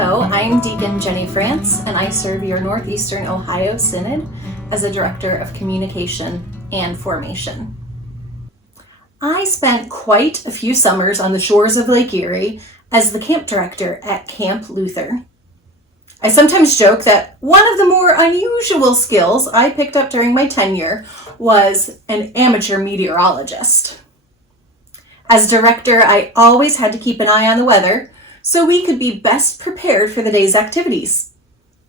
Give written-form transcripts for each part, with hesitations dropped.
Hello, I'm Deacon Jenny Frantz, and I serve your Northeastern Ohio Synod as a Director of Communication and Formation. I spent quite a few summers on the shores of Lake Erie as the camp director at Camp Luther. I sometimes joke that one of the more unusual skills I picked up during my tenure was an amateur meteorologist. As director, I always had to keep an eye on the weather so we could be best prepared for the day's activities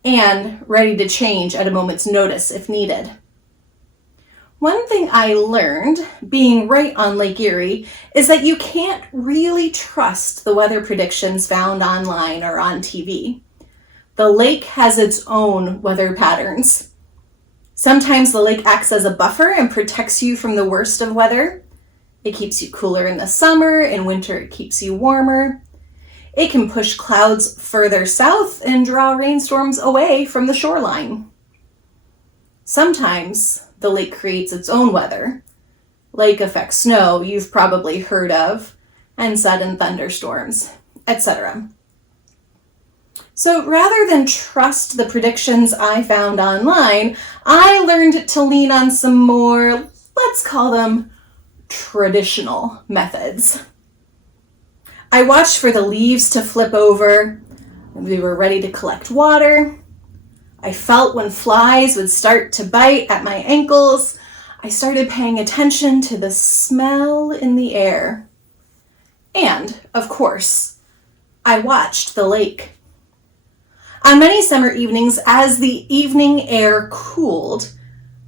and ready to change at a moment's notice if needed. One thing I learned being right on Lake Erie is that you can't really trust the weather predictions found online or on TV. The lake has its own weather patterns. Sometimes the lake acts as a buffer and protects you from the worst of weather. It keeps you cooler in the summer, in winter it keeps you warmer. It can push clouds further south and draw rainstorms away from the shoreline. Sometimes the lake creates its own weather. Lake effect snow you've probably heard of, and sudden thunderstorms, etc. So rather than trust the predictions I found online, I learned to lean on some more, let's call them, traditional methods. I watched for the leaves to flip over. We were ready to collect water. I felt when flies would start to bite at my ankles. I started paying attention to the smell in the air. And, of course, I watched the lake. On many summer evenings, as the evening air cooled,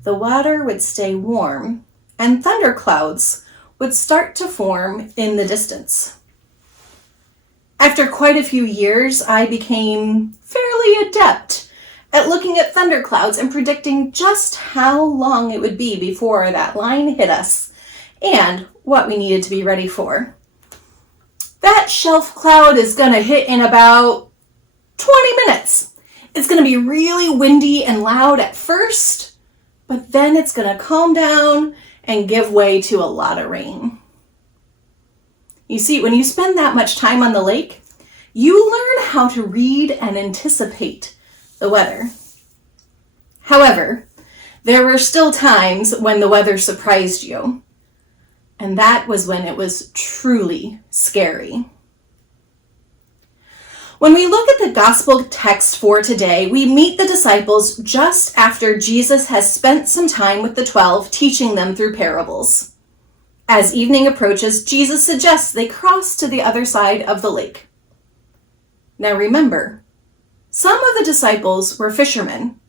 the water would stay warm and thunderclouds would start to form in the distance. After quite a few years, I became fairly adept at looking at thunderclouds and predicting just how long it would be before that line hit us and what we needed to be ready for. That shelf cloud is going to hit in about 20 minutes. It's going to be really windy and loud at first, but then it's going to calm down and give way to a lot of rain. You see, when you spend that much time on the lake, you learn how to read and anticipate the weather. However, there were still times when the weather surprised you, and that was when it was truly scary. When we look at the gospel text for today, we meet the disciples just after Jesus has spent some time with the 12, teaching them through parables. As evening approaches, Jesus suggests they cross to the other side of the lake. Now remember, some of the disciples were fishermen.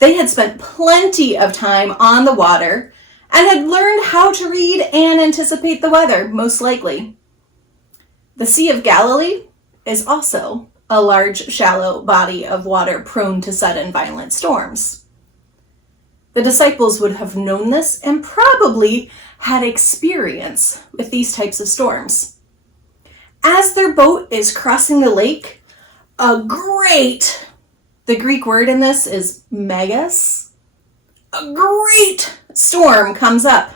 They had spent plenty of time on the water and had learned how to read and anticipate the weather, most likely. The Sea of Galilee is also a large, shallow body of water prone to sudden violent storms. The disciples would have known this and probably had experience with these types of storms. As their boat is crossing the lake, the Greek word in this is megas, a great storm comes up.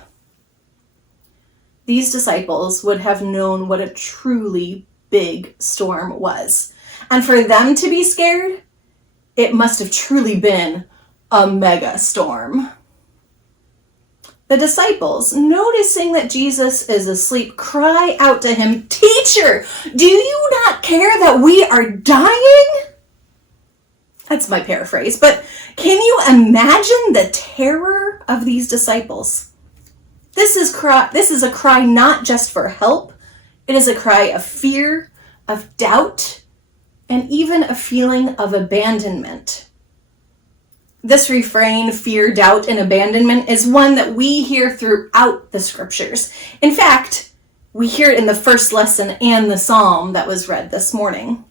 These disciples would have known what a truly big storm was. And for them to be scared, it must have truly been a mega storm. The disciples, noticing that Jesus is asleep, cry out to him, "Teacher, do you not care that we are dying?" That's my paraphrase, but can you imagine the terror of these disciples? This is a cry not just for help. It is a cry of fear, of doubt, and even a feeling of abandonment. This refrain, fear, doubt, and abandonment, is one that we hear throughout the scriptures. In fact, we hear it in the first lesson and the psalm that was read this morning.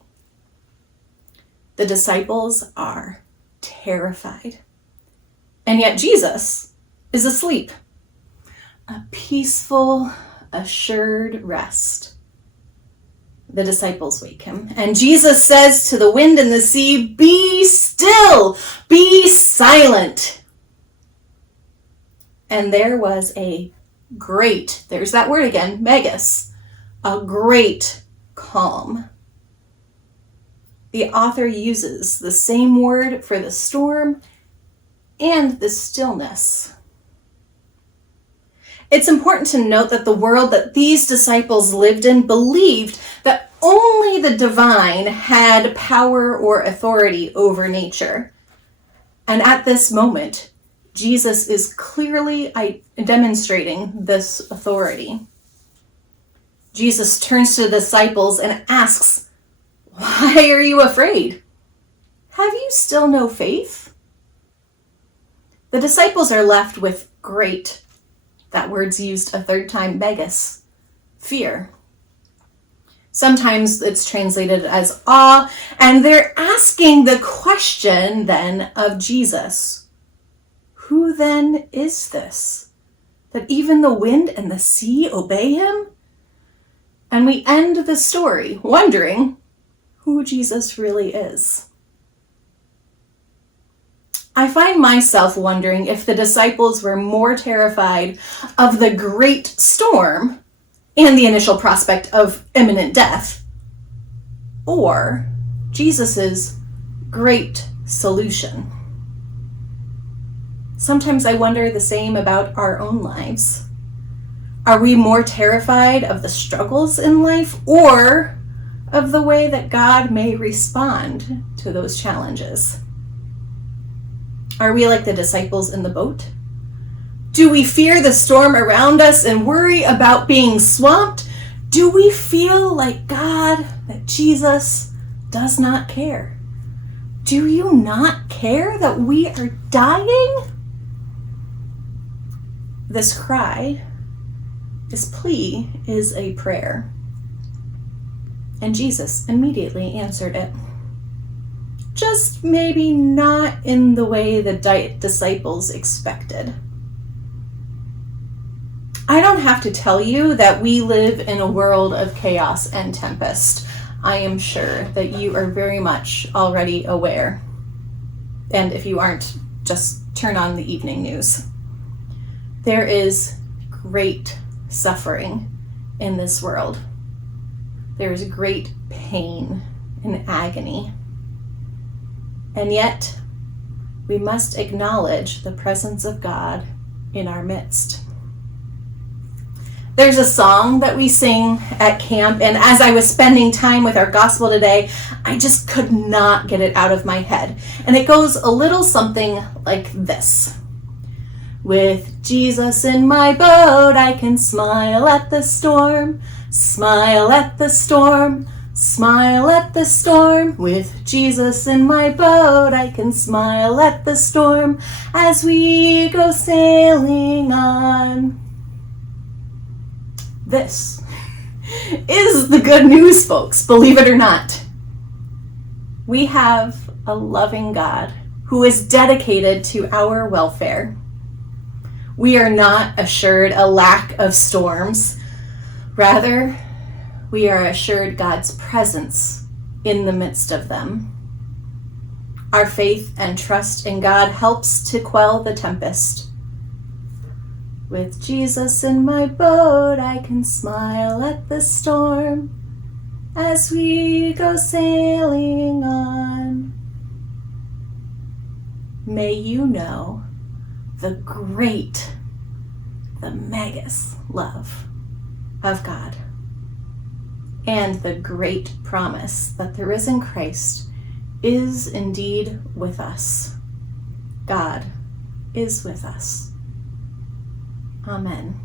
The disciples are terrified. And yet Jesus is asleep. A peaceful, assured rest. The disciples wake him, and Jesus says to the wind and the sea, "Be still, be silent." And there was there's that word again, megas, a great calm. the author uses the same word for the storm and the stillness. It's important to note that the world that these disciples lived in believed that only the divine had power or authority over nature. And at this moment, Jesus is clearly demonstrating this authority. Jesus turns to the disciples and asks, "Why are you afraid? Have you still no faith?" The disciples are left with great, that word's used a third time, megas, fear. Sometimes it's translated as awe, and they're asking the question then of Jesus. Who then is this, that even the wind and the sea obey him? And we end the story wondering who Jesus really is. I find myself wondering if the disciples were more terrified of the great storm and the initial prospect of imminent death, or Jesus's great solution. Sometimes I wonder the same about our own lives. Are we more terrified of the struggles in life or of the way that God may respond to those challenges? Are we like the disciples in the boat? Do we fear the storm around us and worry about being swamped? Do we feel like God, that Jesus does not care? Do you not care that we are dying? This cry, this plea is a prayer. And Jesus immediately answered it. Just maybe not in the way the disciples expected. I don't have to tell you that we live in a world of chaos and tempest. I am sure that you are very much already aware. And if you aren't, just turn on the evening news. There is great suffering in this world. There is great pain and agony. And yet, we must acknowledge the presence of God in our midst. There's a song that we sing at camp, and as I was spending time with our gospel today, I just could not get it out of my head. And it goes a little something like this. With Jesus in my boat, I can smile at the storm, smile at the storm, smile at the storm. With Jesus in my boat, I can smile at the storm as we go sailing on. This is the good news, folks, believe it or not. We have a loving God who is dedicated to our welfare. We are not assured a lack of storms. Rather, we are assured God's presence in the midst of them. Our faith and trust in God helps to quell the tempest. With Jesus in my boat, I can smile at the storm as we go sailing on. May you know the great, the megas love of God, and the great promise that the risen Christ is indeed with us. God is with us. Amen.